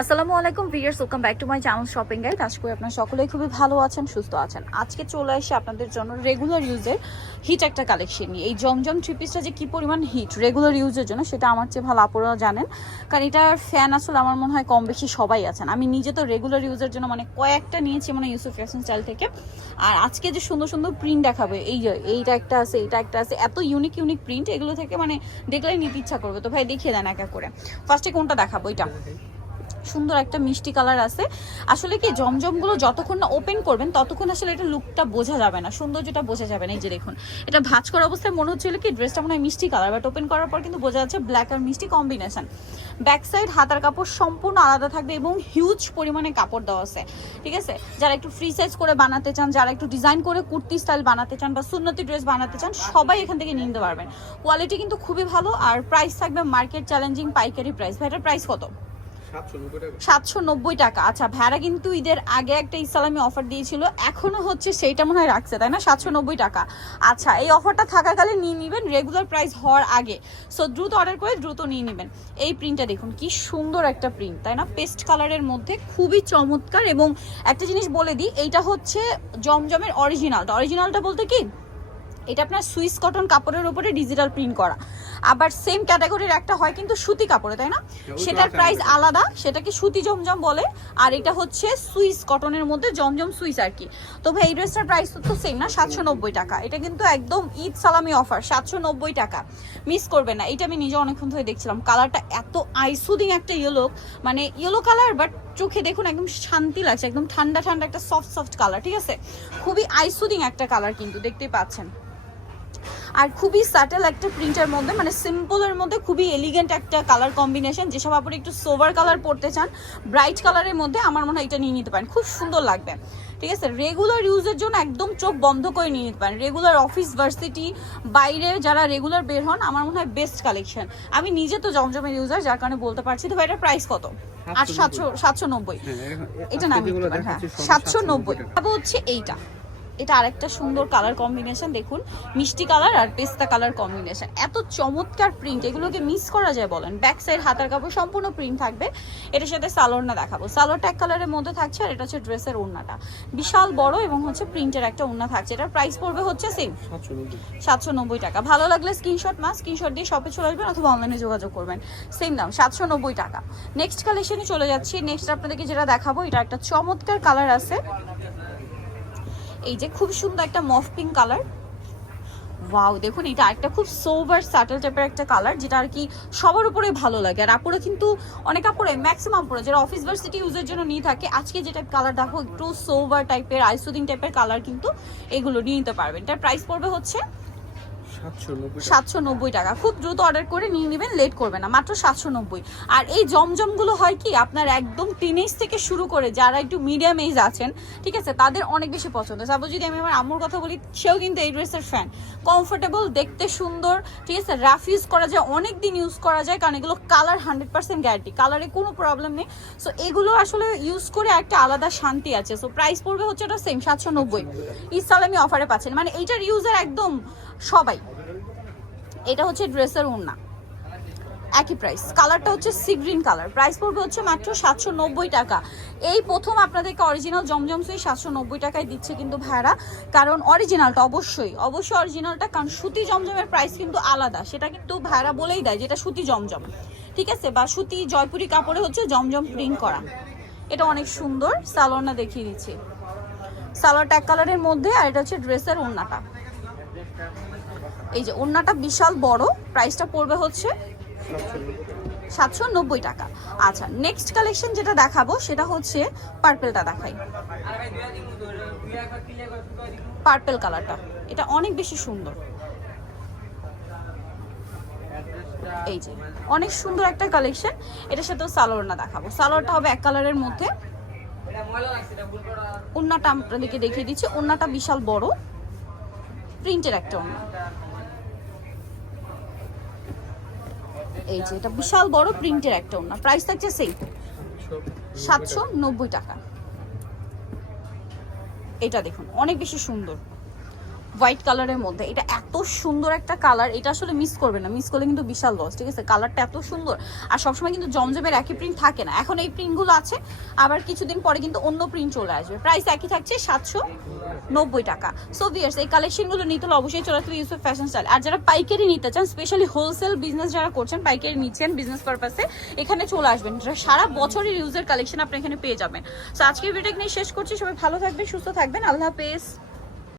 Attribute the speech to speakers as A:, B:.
A: আসসালামু আলাইকুম viewers welcome back to my channel shopping guide আশা করি আপনারা সকলেই খুবই ভালো আছেন, সুস্থ আছেন। আজকে চলে এসে আপনাদের জন্য রেগুলার ইউজের হিট একটা কালেকশন নিয়ে। এই জমজম থ্রি পিসটা যে কী পরিমাণ হিট রেগুলার ইউজের জন্য, সেটা আমার চেয়ে ভালো আপনারা জানেন। কারণ এটার ফ্যান আসলে আমার মনে হয় কম বেশি সবাই আছেন। আমি নিজে তো রেগুলার ইউজের জন্য মানে কয়েকটা নিয়েছি মানে ইউসুফ ফ্যাশন স্টাইল থেকে। আর আজকে যে সুন্দর সুন্দর প্রিন্ট দেখাবে, এই যে, এইটা একটা আছে এইটা একটা আছে, এত ইউনিক ইউনিক প্রিন্ট এগুলো থেকে মানে দেখলেই নিতে ইচ্ছা করবে। তো ভাই দেখিয়ে দেন একা করে। ফার্স্টে কোনটা দেখাবো? এটা সুন্দর একটা মিষ্টি কালার আছে। আসলে কি জমজমগুলো যতক্ষণ না ওপেন করবেন, ততক্ষণ আসলে এটা লুকটা বোঝা যাবে না। সৌন্দর্যটা বোঝা যাবে না, এই যে দেখুন। এটা ভাঁজ করা অবস্থায় মনে হচ্ছিল কি ড্রেসটা মনে হয় মিষ্টি কালার বাট ওপেন করার পর কিন্তু বোঝা যাচ্ছে ব্ল্যাক আর মিষ্টি কম্বিনেশন ব্যাক সাইড হাতার কাপড় সম্পূর্ণ আলাদা থাকবে এবং হিউজ পরিমাণে কাপড় দেওয়া আছে। ঠিক আছে? যারা একটু ফ্রি সাইজ করে বানাতে চান, যারা একটু ডিজাইন করে কুর্তি স্টাইল বানাতে চান বা সুন্নতি ড্রেস বানাতে চান, সবাই এখান থেকে নিতে পারবেন। কোয়ালিটি কিন্তু খুবই ভালো, আর প্রাইস থাকবে মার্কেট চ্যালেঞ্জিং পাইকারি প্রাইস ভাই প্রাইস কত?
B: সাতশো নব্বই টাকা।
A: আচ্ছা ভ্যাড়া কিন্তু ঈদের আগে একটা ইসলামি অফার দিয়েছিল। এখনও হচ্ছে সেইটা মনে হয় রাখছে, তাই না? সাতশো নব্বই টাকা। আচ্ছা এই অফারটা থাকাকালে নিয়ে নেবেন রেগুলার প্রাইস হওয়ার আগে। সো দ্রুত অর্ডার করে দ্রুত নিয়ে নেবেন। এই প্রিন্টটা দেখুন, কি সুন্দর একটা প্রিন্ট তাই না? পেস্ট কালারের মধ্যে খুবই চমৎকার এবং একটা জিনিস বলে দিই, এইটা হচ্ছে জমজমের অরিজিনালটা অরিজিনালটা বলতে কি? এটা আপনার সুইস কটন কাপড়ের উপরে ডিজিটাল প্রিন্ট করা। আবার সেম ক্যাটাগরির একটা হয় কিন্তু সুতি কাপড়ে তাই না? সেটার প্রাইস আলাদা সেটাকে সুতি জমজম বলে আর এটা হচ্ছে সুইস কটনের মধ্যে জমজম সুইস আর কি। তো ভাই এই ড্রেসটার প্রাইস তো সেম না সাতশো নব্বই টাকা। এটা কিন্তু একদম ঈদ সালামি অফার সাতশো নব্বই টাকা। মিস করবে না। এটা আমি নিজে অনেকক্ষণ ধরে দেখছিলাম। কালারটা এত আইসুদিং একটা ইয়েলো মানে ইয়েলো কালার বাট চোখে দেখুন একদম শান্তি লাগছে একদম ঠান্ডা ঠান্ডা একটা সফট সফট কালার ঠিক আছে? খুবই আইসুদিং একটা কালার কিন্তু দেখতেই পাচ্ছেন। আর খুবই সাটেল একটা প্রিন্টের মধ্যে মানে সিম্পলের মধ্যে খুবই এলিগেন্ট একটা কালার কম্বিনেশন যেসব আপনি একটু সোভার কালার পড়তে চান ব্রাইট কালারের মধ্যে আমার মনে হয় এটা নিয়ে নিতে পারেন। খুব সুন্দর লাগবে। ঠিক আছে? রেগুলার ইউজের জন্য একদম চোখ বন্ধ করে নিয়ে নিতে পারেন। রেগুলার অফিস ভার্সিটি বাইরে যারা রেগুলার বের হন আমার মনে হয় বেস্ট কালেকশন আমি নিজে তো জমজমের ইউজার যার কারণে বলতে পারছি তো ভাই এটার প্রাইস কত? আর সাতশো সাতশো নব্বই।
B: হ্যাঁ,
A: এটা
B: আজকে
A: না আমি
B: যেগুলো
A: হ্যাঁ
B: দেখাচ্ছি সবই
A: সাতশো নব্বই তারপর হচ্ছে এইটা। এটা আরেকটা সুন্দর কালার কম্বিনেশন দেখুন। মিষ্টি কালার আর পেস্তা কালার কম্বিনেশন এত চমৎকার প্রিন্ট এগুলোকে মিস করা যায় বলেন। ব্যাক সাইড হাতার কাপড় সম্পূর্ণ প্রিন্ট থাকবে। এটার সাথে সালোয়ারটা দেখাবো। সালোয়ারটা এক কালারের মধ্যে থাকছে আর এটা হচ্ছে ড্রেসের ওড়নাটা। বিশাল বড় এবং হচ্ছে প্রিন্টের একটা ওড়না থাকছে। এটার প্রাইস পড়বে হচ্ছে সেম
B: সাতশো নব্বই।
A: টাকা। ভালো লাগলে স্ক্রিনশট মা স্ক্রিনশট দিয়ে শপে চলে আসবেন অথবা অনলাইনে যোগাযোগ করবেন। সেম দাম সাতশো নব্বই টাকা। নেক্সট কালেকশনে চলে যাচ্ছি। নেক্সট আপনাদেরকে যেটা দেখাবো এটা একটা চমৎকার কালার আছে। এই যে খুব সুন্দর একটা মফ পিঙ্ক কালার ওয়াও দেখুন, এটা একটা খুব সোভার স্যাটেল টাইপের একটা কালার যেটা আর কি সবার উপরে ভালো লাগে। আর আপুরা কিন্তু অনেক আপুরে ম্যাক্সিমাম পরে যারা অফিস ভার্সিটি ইউজের জন্য নিয়ে থাকে, আজকে যেটা কালার দেখো, একটু সোভার টাইপের আইসুদিং টাইপের কালার কিন্তু এগুলো নিয়ে নিতে পারবেন এটার প্রাইস পড়বে হচ্ছে
B: সাতশো নব্বই টাকা।
A: খুব দ্রুত অর্ডার করে নিয়ে নেবেন লেট করবে না মাত্র সাতশো নব্বই। আর এই জমজমগুলো হয় কি আপনার একদম টিনেজ থেকে শুরু করে যারা একটু মিডিয়াম এজ আছেন ঠিক আছে তাদের অনেক বেশি পছন্দ। সাপোজ যদি আমি আমার আম্মুর কথা বলি সেও কিন্তু এই ড্রেসের ফ্যান কমফোর্টেবল দেখতে সুন্দর ঠিক আছে রাফ ইউজ করা যায় অনেক দিন ইউজ করা যায় কারণ এগুলো কালার হান্ড্রেড পার্সেন্ট গ্যারান্টি কালারে কোনো প্রবলেম নেই। সো এগুলো আসলে ইউজ করে একটা আলাদা শান্তি আছে। সো প্রাইস পড়বে হচ্ছে এটা সেম সাতশো নব্বই। ইসালামি অফারে পাচ্ছেন। মানে এইটার ইউজার একদম সবাই। এটা হচ্ছে ড্রেসের ওড়না একই প্রাইস কালারটা হচ্ছে সি গ্রিন কালার প্রাইস পড়বে হচ্ছে মাত্র সাতশো নব্বই টাকা। এই প্রথম আপনাদেরকে অরিজিনাল জমজম সুই সাতশো নব্বই টাকায় দিচ্ছে কিন্তু ভাড়া কারণ অরিজিনালটা অবশ্যই অবশ্যই অরিজিনালটা কারণ সুতি জমজমের প্রাইস কিন্তু আলাদা। সেটা কিন্তু ভাড়া বলেই দেয় যেটা সুতি জমজম। ঠিক আছে? বা সুতি জয়পুরি কাপড়ে হচ্ছে জমজম প্রিন্ট করা। এটা অনেক সুন্দর। সালোয়ারটা দেখিয়ে দিচ্ছি। সালোয়ার ট্যাগ কালারের মধ্যে আর এটা হচ্ছে ড্রেসের ওড়নাটা এই যে ওড়নাটা বিশাল বড় প্রাইসটা পড়বে হচ্ছে
B: সাতশো নব্বই।
A: টাকা। আচ্ছা নেক্সট কালেকশন যেটা দেখাবো সেটা হচ্ছে পার্পেলটা দেখাই। পার্পেল কালারটা এটা অনেক বেশি সুন্দর। এই যে, অনেক সুন্দর একটা কালেকশন এটার সাথেও সালোয়ারটা দেখাবো। সালোয়ারটা হবে এক কালারের মধ্যে। ওন্নাটা আপনাদেরকে দেখিয়ে দিচ্ছি ওন্নাটা বিশাল বড়। প্রিন্টের একটা ওন্না এই যে, এটা বিশাল বড় প্রিন্টের একটা ওনা প্রাইস থাকছে সেই সাতশো নব্বই টাকা। এটা দেখুন, অনেক বেশি সুন্দর। হোয়াইট কালারের মধ্যে। এটা এত সুন্দর একটা কালার, এটা আসলে মিস করবে না। মিস করলে কিন্তু বিশাল লস ঠিক আছে? কালারটা এত সুন্দর। আর সবসময় কিন্তু জমজমের একই প্রিন্ট থাকে না। এখন এই প্রিন্টগুলো আছে, আবার কিছুদিন পরে কিন্তু অন্য প্রিন্ট চলে আসবে। প্রাইস একই থাকছে সাতশো নব্বই টাকা। সো ভিয়ার্স এই কালেকশনগুলো নিতে হলে অবশ্যই চলে আসবে ইউসুফ ফ্যাশন স্টাইল আর যারা পাইকারি নিতে চান স্পেশালি হোলসেল বিজনেস যারা করছেন, পাইকারি নিচ্ছেন বিজনেস পারপাসে এখানে চলে আসবেন। সারা বছরের ইউজের কালেকশন আপনি এখানে পেয়ে যাবেন। সো আজকের ভিডিও নিয়ে শেষ করছি। সবাই ভালো থাকবেন, সুস্থ থাকবেন। আল্লাহ হাফেজ।